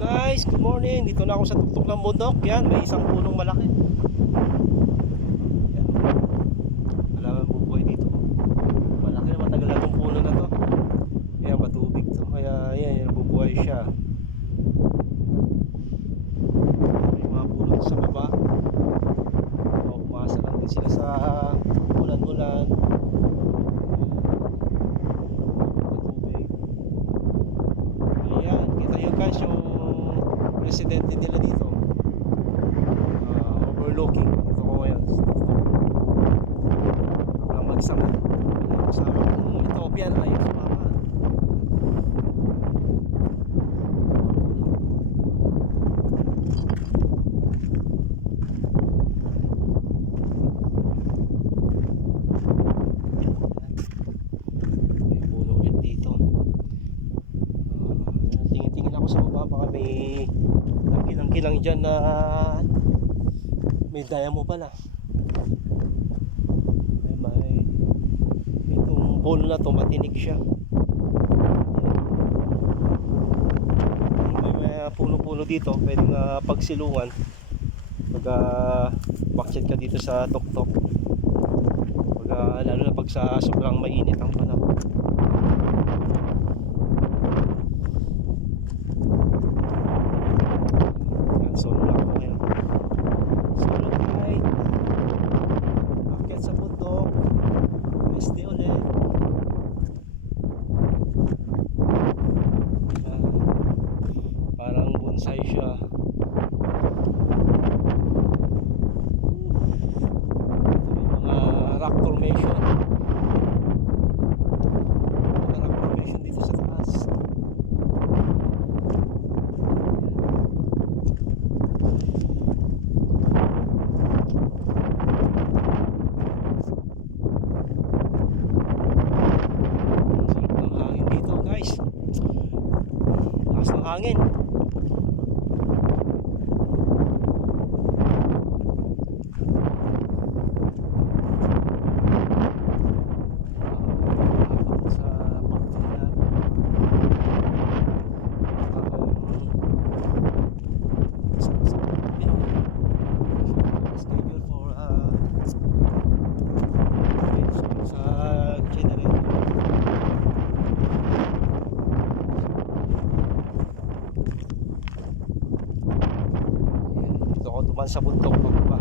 Guys, good morning. Dito na ako sa tuktok ng bundok. Yan, may isang punong malaki. Yan. Alam mo bubuhay dito. Malaki na, matagal na itong puno na to. Yan, matubig to. Kaya yan, bubuhay siya. May mga puno sa baba. Umasa lang din sila sa ulan-ulan. Matubig. Ayan, kita nyo guys yung residente nila dito, overlooking dito ko ngayon. Walang magsama, walang kasama ng Ethiopian ay sumama. May puno ulit dito. Tingin-tingin ako sa baba, baka may kilang dyan na may dayamo pala. May itong puno na to, matinik siya. May puno-puno dito pwedeng pagsilungan pag bakit ka dito sa tuktok, lalo na pag sa sobrang mainit ang panahon. Solo lang ako ngayon. Solo ride. Akyat sa bundok. Rest day ulit. Parang bonsai siya. Ito may mga rock formation. Mga rock formation dito sa taas. Hangin. Sa pagkakita schedule for sa generator. Duman sa bundok pababa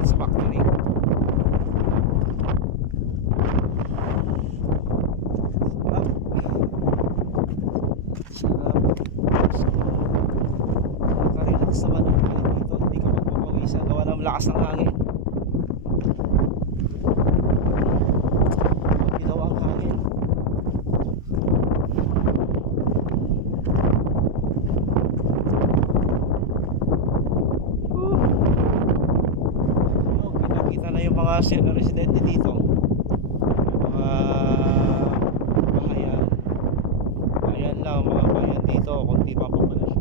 sa factory. Sarap. Nakarelax naman ang hangin dito. Hindi ka magpapawisan gawa ng lakas ng hangin. Pag ginawa ang hangin, kita na yung mga residente dito, yung mga bahayan. Ayan lang mga bahayan dito, kunti pa populasyon.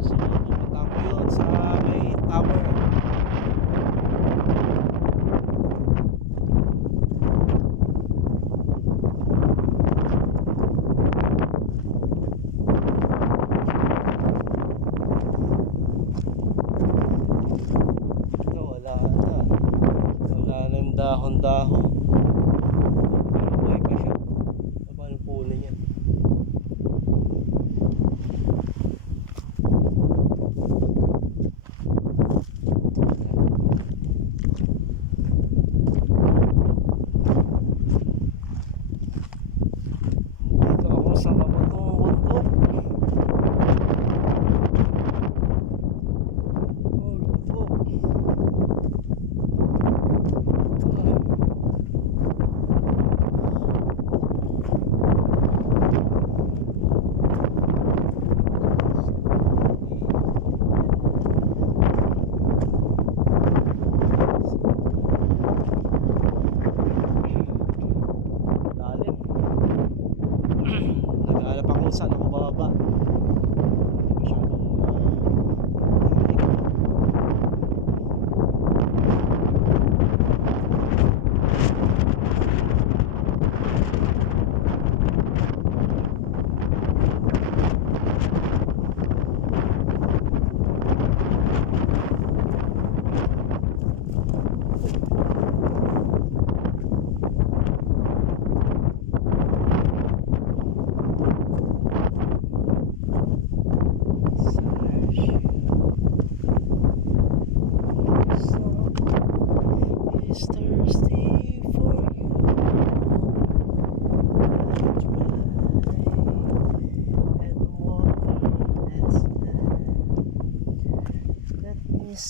Susunod pupunta ko yun sa may tower. Wala na yung dahon-dahon. Pero buhay pa siya. Aba yung puno niya. Dito ako sa mabutong bundok.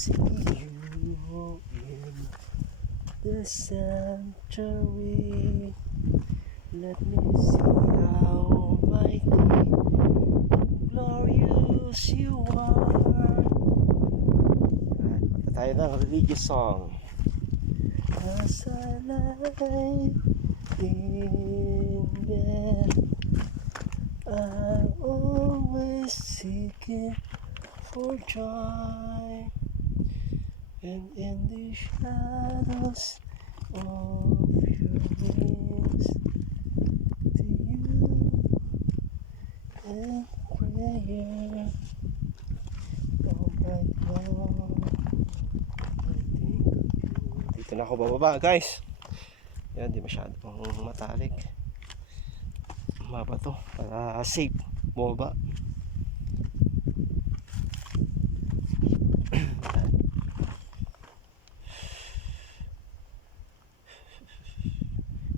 see you in the sanctuary. Let me see how mighty and glorious you are. Kanta tayo ng religious song. As I lie in bed, I'm always seeking for joy, and in the shadows of your wings, to you and prayer. Oh my God, I think of you. Dito na ako bababa, guys. Yan, di masyadong matalik. Maba to para safe bumaba.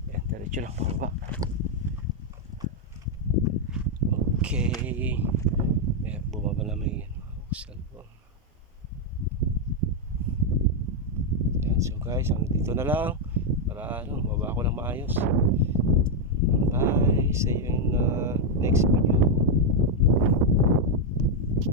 Yan, diretso lang bumaba. Okay, may bumaba na may cellphone. Yan, so guys, hanggang dito na lang para bumaba ako ng maayos. Bye, see you.